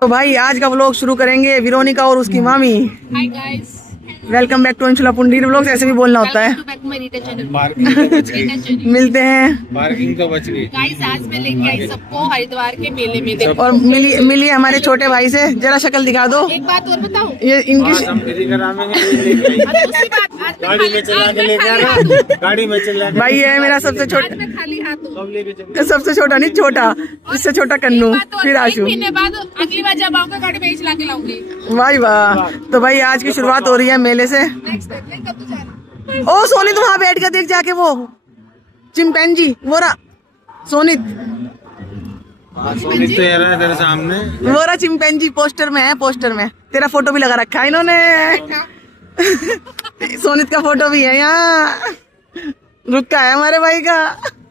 तो भाई आज का व्लॉग शुरू करेंगे वेरोनिका और उसकी मामी। Hi guys, welcome back to Anshula Pundir vlogs. ऐसे भी बोलना होता है। मिलते हैं। पार्किंग तो बच गई। गाइस आज मैं लेके आई सबको हरिद्वार के मेले में। देखो और मिली हमारे छोटे भाई से। जरा शक्ल दिखा दो। एक बात और बताऊं, ये इनकी गाड़ी में चला के लेके आ रहा, गाड़ी में चला भाई ये है मेरा सबसे छोटा, मैं खाली हाथ हूँ। सबसे छोटा नहीं, छोटा, इससे छोटा कन्नू, फिर आशु। महीने बाद अगली बार जब आऊंगा गाड़ी में ही चला के लाऊंगी। भाई वाह। तो भाई आज की शुरुआत हो रही है मेले से। नेक्स्ट टाइम कब तो जाना। ओ सोनित वहाँ बैठ के देख जाके वो चिंपैंजी वो रहा। सोनित तो यार है तेरे सामने। वो रहा चिंपैंजी, पोस्टर में है, पोस्टर में तेरा फोटो भी लगा रखा है इन्होंने। सोनित का फोटो भी है यहाँ, रुका है हमारे भाई का।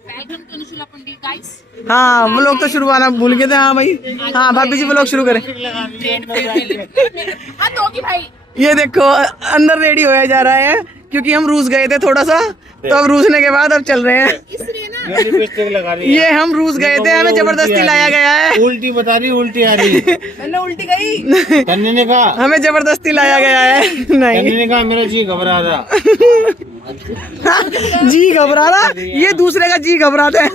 Welcome to Anshula Pundir guys. हाँ वो लोग तो शुरुआत भूल गए थे। हाँ भाई, हाँ भाभी जी वो लोग शुरू करें। हाँ दोगी भाई। ये देखो अंदर रेडी होया जा रहा है क्योंकि हम रूस गए थे थोड़ा सा, तो अब रूसने के बाद अब चल रहे हैं। इसलिए ना लिपस्टिक लगा रही है। ये हम रूस गए थे, हमें जबरदस्ती लाया गया है। उल्टी बता रही, उल्टी आ रही। मैंने उल्टी गई। तन्ने ने कहा, हमें जबरदस्ती लाया गया है। नहीं तन्ने ने कहा मेरा जी घबरा रहा। जी घबरा रहा, ये दूसरे का जी घबराता है।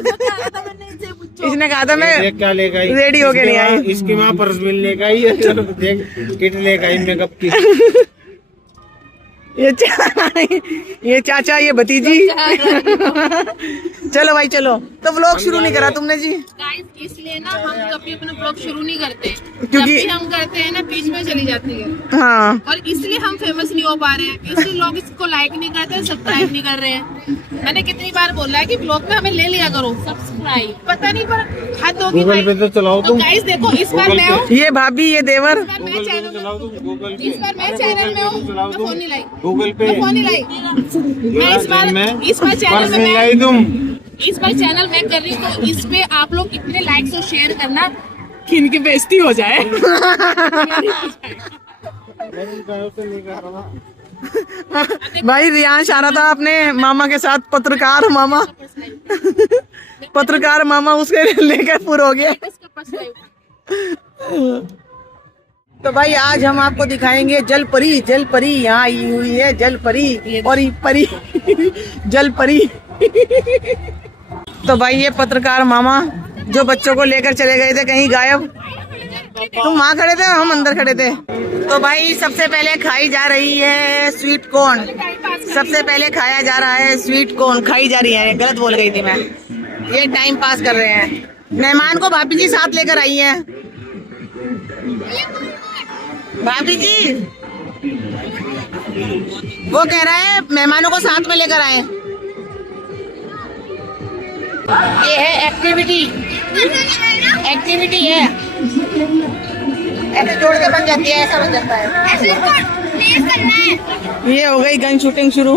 इसने कहा था मैं देख क्या लेकर आई, रेडी होके नहीं आई। इसकी माँ पर्स भी लेकर आई है। देख किट लेकर आई मेकअप की। ये चाचा, ये भतीजी। चलो भाई चलो। तो व्लॉग शुरू नहीं करा तुमने जी? गाइस इसलिए ना हम कभी अपना ब्लॉग शुरू नहीं करते, क्योंकि जब भी हम करते हैं ना बीच में चली जाती है। हाँ और इसलिए हम फेमस नहीं हो पा रहे हैं, इसलिए लोग इसको लाइक नहीं करते, सब्सक्राइब नहीं कर रहे हैं। मैंने कितनी बार बोला है कि ब्लॉग में हमें ले लिया करो सब्सक्राइब, पता नहीं पर हद होगी गूगल भाई। पे तो चलाओ तो तुम। गाइस देखो इस बार मैं हूँ, ये भाभी, ये देवर। इस बार मैं चैनल में चलाओ तुम गूगल पे। इस बार मैं चैनल में हूँ, मैं फोन नहीं लाई, गूगल पे मैं फोन नहीं लाई। मैं इस बार चैनल पर्स में नहीं लाई तुम। इस बार चैनल मैं कर रही हूँ, तो इस पे आप लोग इतने लाइक्स और शेयर करना कि इनकी बेइज्जती हो जाए। भाई रियांश आ रहा था अपने मामा के साथ, पत्रकार मामा। पत्रकार मामा उसके लेकर पूरा हो गया। तो भाई आज हम आपको दिखाएंगे जल परी। जल परी यहाँ आई हुई है, जल परी और ये परी जल परी। तो भाई ये पत्रकार मामा जो बच्चों को लेकर चले गए थे कहीं गायब। तुम वहाँ खड़े थे, हम अंदर खड़े थे। तो भाई सबसे पहले खाई जा रही है स्वीट कॉर्न। सबसे पहले खाया जा रहा है स्वीट कॉर्न, खाई जा रही है। गलत बोल गई थी मैं। ये टाइम पास कर रहे हैं। मेहमान को भाभी जी साथ लेकर आई है। भाभी जी वो कह रहा है मेहमानों को साथ में लेकर आए। ये है एक्टिविटी, एक्टिविटी है। ऐसे जोड़ के बन जाती है, ऐसा बन जाता है। ये हो गई गन शूटिंग शुरू।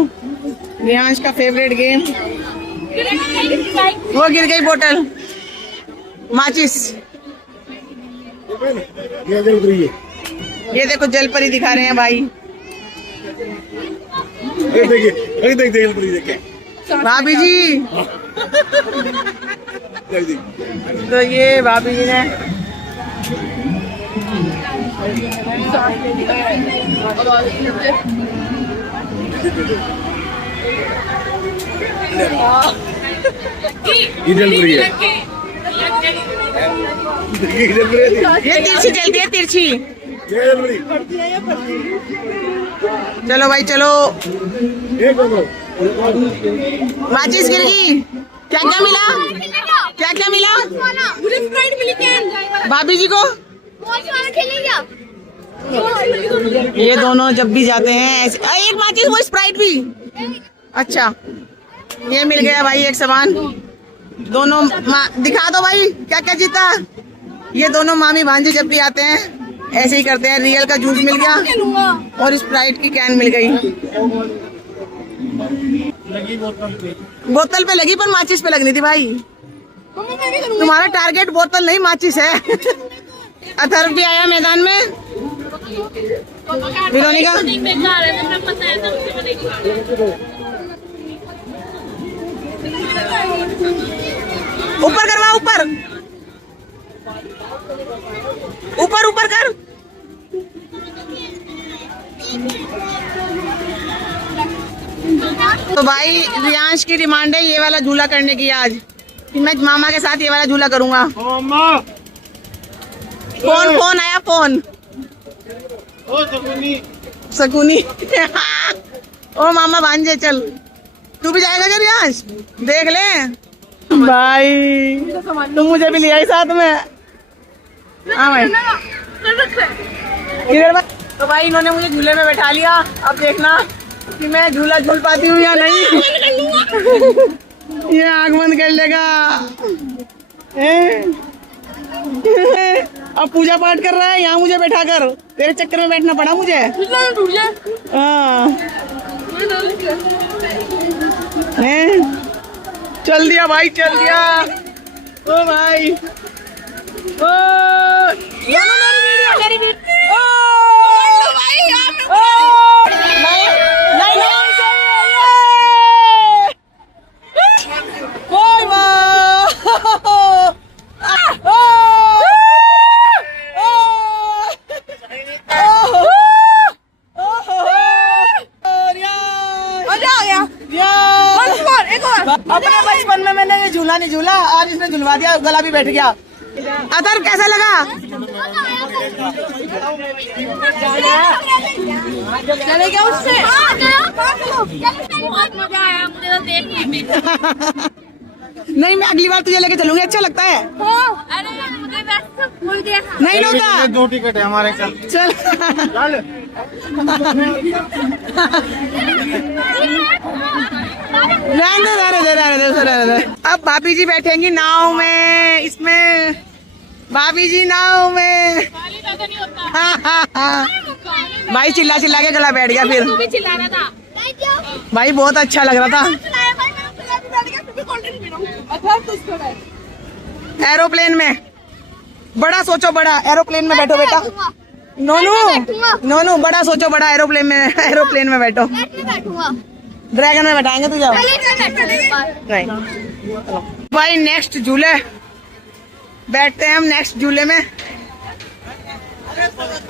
रियांश का फेवरेट गेम। वो गिर गई बोतल, माचिस। ये देखो जल परी दिखा रहे हैं भाई। भाभी जी तो ये भाभी जी ने ये तिरछी चलती है, तिरछी। चलो भाई चलो। माचिस गिर गई। क्या क्या मिला, क्या क्या मिला? मुझे स्प्राइट मिली कैन। भाभी जी को ये दोनों जब भी जाते हैं ऐसे। एक माचिस, वो स्प्राइट भी। अच्छा ये मिल गया भाई एक सामान। दोनों दिखा दो भाई क्या क्या जीता। ये दोनों मामी भांजे जब भी आते हैं ऐसे ही करते हैं। रियल का जूस मिल गया और स्प्राइट की कैन मिल गई। बोतल पे लगी पर माचिस पे लगनी थी भाई। तुम्हारा टारगेट बोतल नहीं माचिस है। अथर्व भी आया मैदान में। वेरोनिका ऊपर करवा, ऊपर ऊपर ऊपर कर। तो भाई रियांश की डिमांड है ये वाला झूला करने की आज, कि मैं मामा के साथ ये वाला झूला करूंगा। फोन फोन आया फोन। ओ सकुनी शकुनी ओ मामा भांजे चल, तू भी जाएगा क्या रियांश? देख ले भाई, तुम मुझे भी ले आई साथ में। हाँ भाई किधर भाई? तो भाई इन्होंने मुझे झूले में बैठा लिया, अब देखना कि मैं झूला झूल पाती हूँ या नहीं। ये आँख बंद कर लेगा। अब पूजा पाठ कर रहा है यहाँ मुझे बैठा कर, तेरे चक्कर में बैठना पड़ा मुझे। हाँ चल दिया भाई, चल दिया। ओ भाई ओ मेरी वीडियो। अपने बचपन में मैंने ये झूला नहीं झूला, आज इसने झुलवा दिया, गला भी बैठ गया। अदर कैसा लगा? चले गया उससे। बहुत मजा आया मुझे तो देखने में। नहीं मैं अगली बार तुझे लेके चलूंगी, अच्छा लगता है। अरे मुझे वैसे भूल गया। नहीं होता। 2 टिकट है हमारे साथ। चल रहने दे। अब भाभी जी बैठेंगी नाव में, इसमें भाभी जी नाव में। भाई चिल्ला चिल्ला के गला बैठ गया फिर। तू भी चिल्ला रहा था भाई बहुत अच्छा लग रहा था। एरोप्लेन में बड़ा सोचो, बड़ा एरोप्लेन में बैठो बेटा। नोनू नोनू बड़ा सोचो, बड़ा एरोप्लेन में बैठो। ड्रैगन में बैठाएंगे तुझे। नहीं भाई नेक्स्ट झूले बैठते हैं हम, नेक्स्ट झूले में।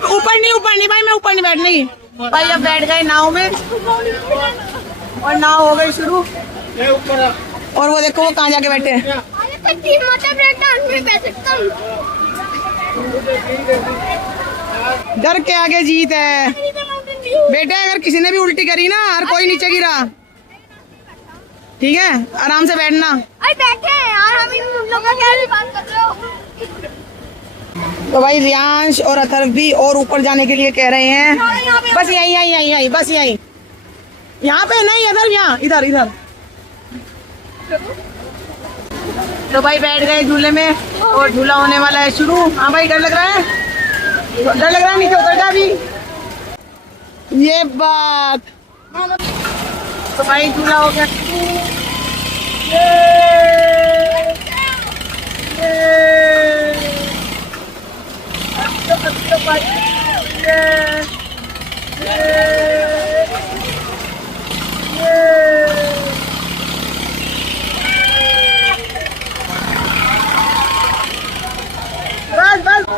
ऊपर नहीं भाई, मैं ऊपर नहीं बैठने की भाई। अब बैठ गए नाव में और नाव हो गई शुरू। और वो देखो वो कहाँ जाके बैठे हैं। डर के आगे जीत है बेटे। अगर किसी ने भी उल्टी करी ना, हर कोई नीचे गिरा, ठीक है? आराम से बैठना। अरे बैठे हैं यार, हम इन लोगों का क्या बात कर रहे हो? तो भाई रियांश और अथर्व भी और ऊपर जाने के लिए कह रहे हैं। बस यही बस यही, यहाँ पे नहीं, अथर्व यहाँ, इधर। तो भाई बैठ गए झूले में और झूला होने वाला है शुरू। हाँ भाई डर लग रहा है, नीचे उतर जा भी। ये बात। तो भाई झूला हो गया।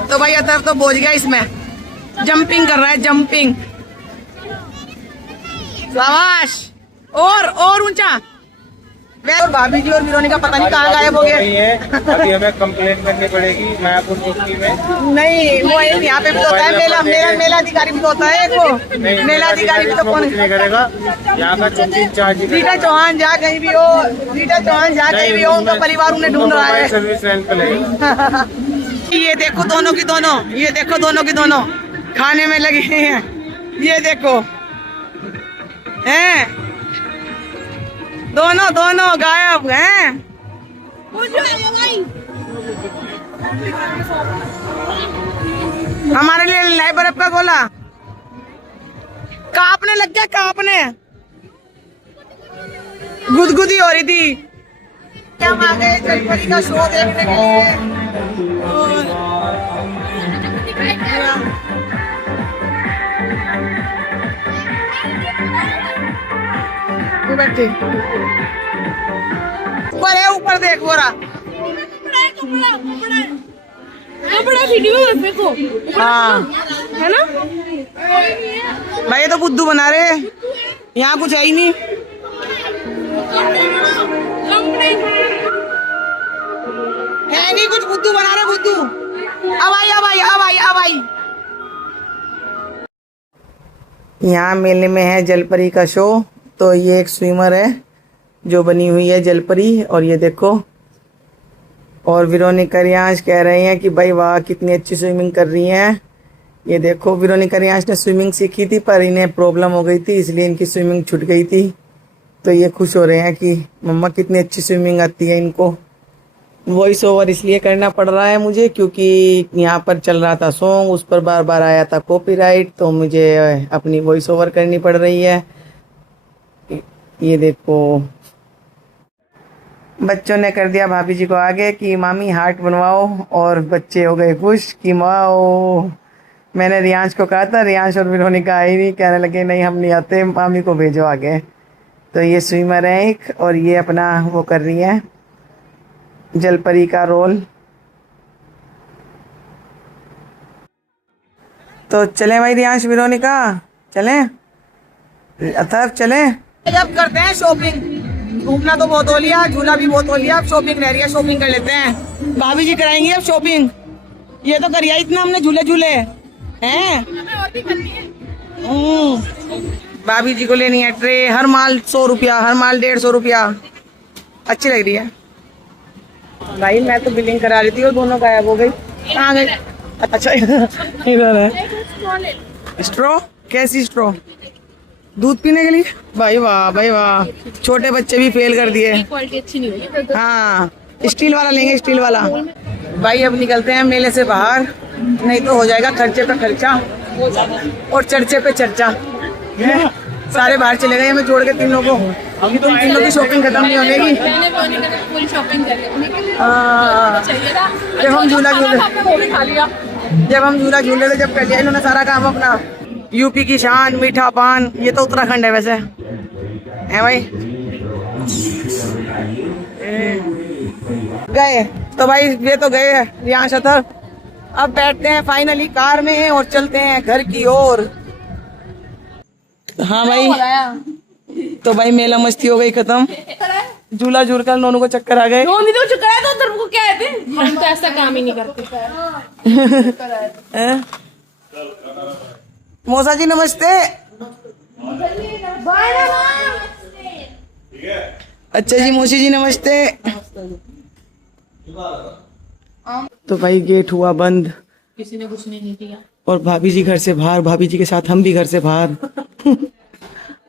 तो भाई अतर तो बोझ गया इसमें, जंपिंग कर रहा है, जंपिंग। शाबाश, और ऊंचा। और भाभी जी और विरोनिका पता नहीं कहाँ गायब हो गए। अभी हमें कंप्लेंट करनी पड़ेगी मायापुर चौकी में। नहीं वो यहाँ पे भी तो होता है, मेला अधिकारी भी तो होता है। वो मेला अधिकारी भी तो कौन करेगा यहाँ का चौकी इंचार्ज। रीटा चौहान जा कहीं भी हो, उनका परिवार उन्हें ढूंढ रहा है। सर्विस लाइन पे लगेगा। ये देखो दोनों की दोनों खाने में लगे हैं। ये देखो हैं, दोनों गायब हैं। हमारे लिए लाइव बर्फ का गोला कांपने लग गया, कांपने गुदगुदी हो रही थी। हम आ गए जलपरी का शो देखने के लिए। बैठे ऊपर है, ऊपर देख वो रहा। इतना बड़ा वीडियो है देखो, हाँ है ना। भाई ये तो बुद्धू बना रहे हैं, यहाँ कुछ है ही नहीं। है नहीं कुछ, बुद्धू बना रहे बुद्धू। अब आई अब आई अब आई अब आई। यहाँ मेले में है जलपरी का शो। तो ये एक स्विमर है जो बनी हुई है जलपरी, और ये देखो। और वेरोनिका रियांश कह रहे हैं कि भाई वाह कितनी अच्छी स्विमिंग कर रही हैं। ये देखो वेरोनिका रियांश ने स्विमिंग सीखी थी पर इन्हें प्रॉब्लम हो गई थी, इसलिए इनकी स्विमिंग छूट गई थी। तो ये खुश हो रहे हैं कि मम्मा कितनी अच्छी स्विमिंग आती है इनको। वॉइस ओवर इसलिए करना पड़ रहा है मुझे क्योंकि यहाँ पर चल रहा था सॉन्ग, उस पर बार बार आया था कॉपीराइट, तो मुझे अपनी वॉइस ओवर करनी पड़ रही है। ये देखो बच्चों ने कर दिया भाभी जी को आगे कि मामी हार्ट बनवाओ, और बच्चे हो गए खुश कि माओ। मैंने रियांश को कहा था, रियांश और वेरोनिका आई नहीं, कहने लगे नहीं हम नहीं आते, मामी को भेजो आगे। तो ये स्विमर है एक, और ये अपना वो कर रही है जलपरी का रोल। तो चले भाई रियांश वेरोनिका, चलें अथर्व चलें। जब करते हैं शॉपिंग, घूमना तो बहुत हो लिया, झूला भी बहुत हो लिया, अब शॉपिंग रह रही है, शॉपिंग कर लेते हैं। भाभी जी कराएंगी अब शॉपिंग। ये तो करिए इतना हमने झूले झूले हैं। भाभी जी को लेनी है ट्रे, हर माल 100 रुपया, हर माल 150 रुपया। अच्छी लग रही है भाई। मैं तो बिलिंग करा रही थी और दोनों गायब हो गई। कहाँ गई? अच्छा इधर है। स्ट्रॉ, कैसी स्ट्रॉ? दूध पीने के लिए? भाई वाह भाई वाह, छोटे बच्चे भी फेल कर दिए। क्वालिटी अच्छी नहीं होगी। हाँ स्टील वाला लेंगे, स्टील वाला। भाई अब निकलते हैं मेले से बाहर, नहीं तो हो जाएगा खर्चे पे खर्चा और चर्चे पे चर्चा। सारे बाहर चले गए हमें छोड़ के तीनों को। अभी तुम तीनों की शॉपिंग खत्म नहीं होगी। पूरी शॉपिंग कर जब हम झूला झूले थे, जब कर लिया इन्होंने सारा काम अपना। यूपी की शान मीठा पान, ये तो उत्तराखंड है वैसे, है भाई। गए तो भाई, ये तो गए रियांश अथर्व। अब बैठते हैं फाइनली कार में और चलते हैं घर की ओर। हाँ भाई, तो भाई मेला मस्ती हो गई खत्म, झूला झूल कर दोनों को चक्कर आ गए। तो चक्कर आया, तो उधर को क्या है? हम तो ऐसा काम ही नहीं करते। मौसा जी नमस्ते। अच्छा जी मौसी जी नमस्ते। तो भाई गेट हुआ बंद, किसी ने कुछ नहीं किया, और भाभी जी घर से बाहर, भाभी जी के साथ हम भी घर से बाहर।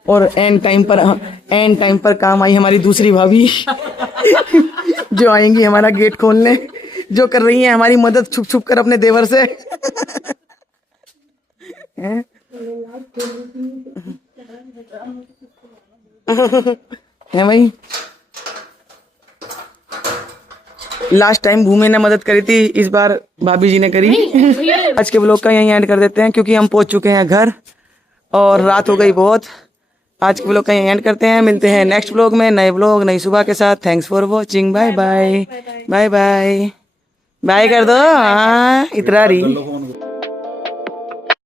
और एंड टाइम पर काम आई हमारी दूसरी भाभी जो आएंगी हमारा गेट खोलने, जो कर रही है हमारी मदद छुप छुप कर अपने देवर से। है भाई। लास्ट टाइम भूमि ने मदद करी थी, इस बार भाभी जी ने करी। आज के ब्लॉग का यहीं एंड कर देते हैं क्योंकि हम पहुंच चुके हैं घर और रात हो गई बहुत। आज के ब्लॉग का यहीं एंड करते हैं, मिलते हैं नेक्स्ट ब्लॉग में, नए ब्लॉग नई सुबह के साथ। Thanks for watching, bye bye bye bye bye कर दो। हाँ इतरा रही।